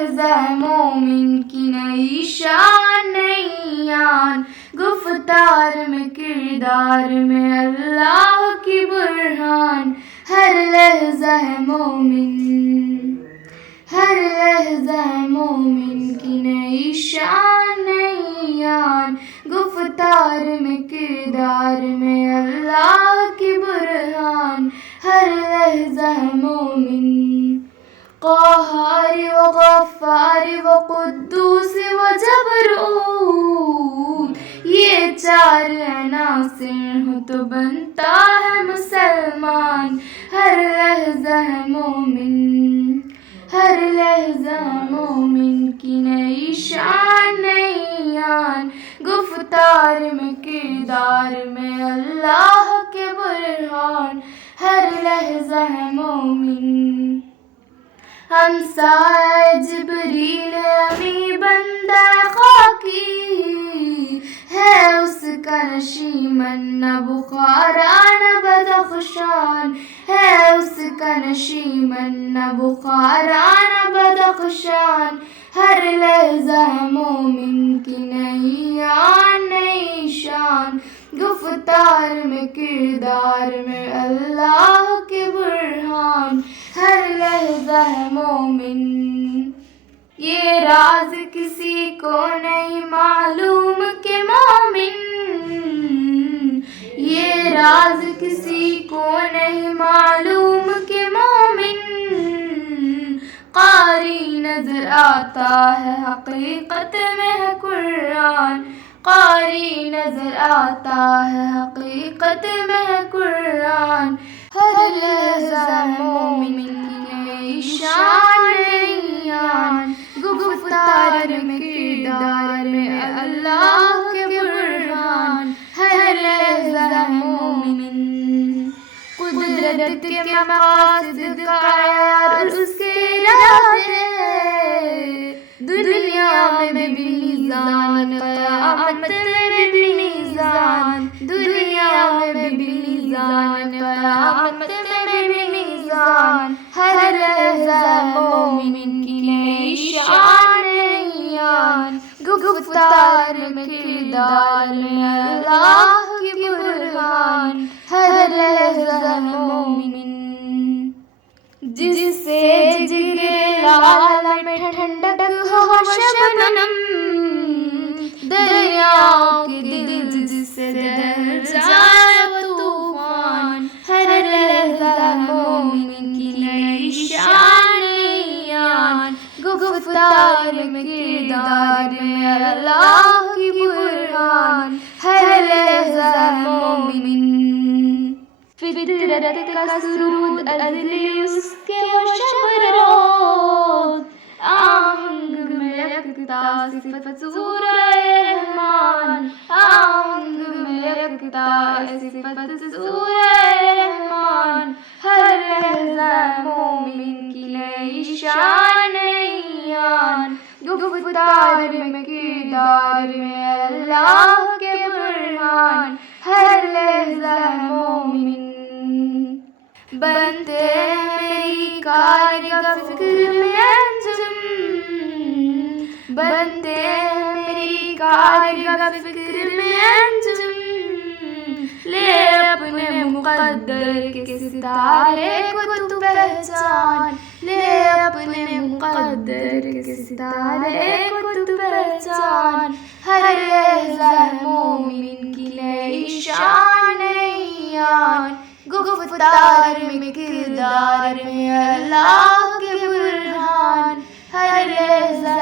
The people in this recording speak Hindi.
लहज़ा मोमिन की नई शान नई यान, गुफ्तार में किरदार में अल्लाह की बुरहान। हर लहज़ा है मोमिन, हर लहज़ा है मोमिन की नई शान नई यान, गुफ्तार में किरदार में अल्लाह की बुरहान। हर लहज़ा है मोमिन। क़हार व गफ़्फ़ार व क़ुद्दूस व जबरूत, ये चार अनासिर हो तो बनता है मुसलमान। हर लहज़ा है मोमिन, हर लहज़ा मोमिन की नई शान नई यान, गुफ्तार में किरदार में अल्लाह के बुरहान। हर लहज़ा है मोमिन। हमसाए जिब्रील अमी बंदा खाकी, है उसका नशीमन न बुखारा न बदख्शान, है उसका नशीमन न बुखारा न बदख्शान। हर लहज़ा है मोमिन की नई यान नई शान, गुफ्तार में किरदार में अल्लाह के बुरहान। हर लहज़ा है मोमिन। ये राज किसी को नहीं मालूम के मोमिन, ये राज किसी को नहीं मालूम के मोमिन, क़ारी नज़र आता है हक़ीक़त में है कुरान, क़ारी नज़र आता है हक़ीक़त में है कुरान। हर लहज़ा है मोमिन की नई शान नई यान, गुफ्तार में किरदार में अल्लाह के बुरहान। हर लहज़ा है मोमिन। कुदरत के मक़ासिद का यार उसके इरादे, दुनिया में भी मीज़ान क़यामत में भी मीज़ान, दुनिया में भी मीज़ान क़यामत में भी मीज़ान। हर लहज़ा मोमिन की नई शान नई यान, गुफ्तार में किरदार में अल्लाह की बुरहान। हर लहज़ा मोमिन। जिससे जिगरे लाल में ठंडक हो शबनम, दरियाओं के दिल जिससे दहल जाए वो तूफान। हर लहज़ा मोमिन की नई शान नई यान, गुफ्तार में किरदार में अल्लाह की बुरहान। हर लहज़ा मोमिन। फितरत का सुरूद अज़ली उसके वो शब रोज़, आहंग में यकता सिफ़त सूरे रहमान, आहंग में यकता सिफ़त सूरे रहमान। हर लहज़ा मोमिन की नई शान नई यान, गुफ्तार में किरदार में अल्लाह के बुरहान। हर लहज़ा मोमिन। बनते हैं मेरी कारिगा फ़िक्र में अंजुम, बनते हैं मेरी कारिगा फ़िक्र में अंजुम, ले अपने मुक़द्दर के सितारे को तू पहचान, ले अपने मुक़द्दर के सितारे को तू पहचान। हर लहज़ा मोमिन की नई शान नई यान, गुफ्तार में किरदार में अल्लाह के बुरहान। हर लहज़ा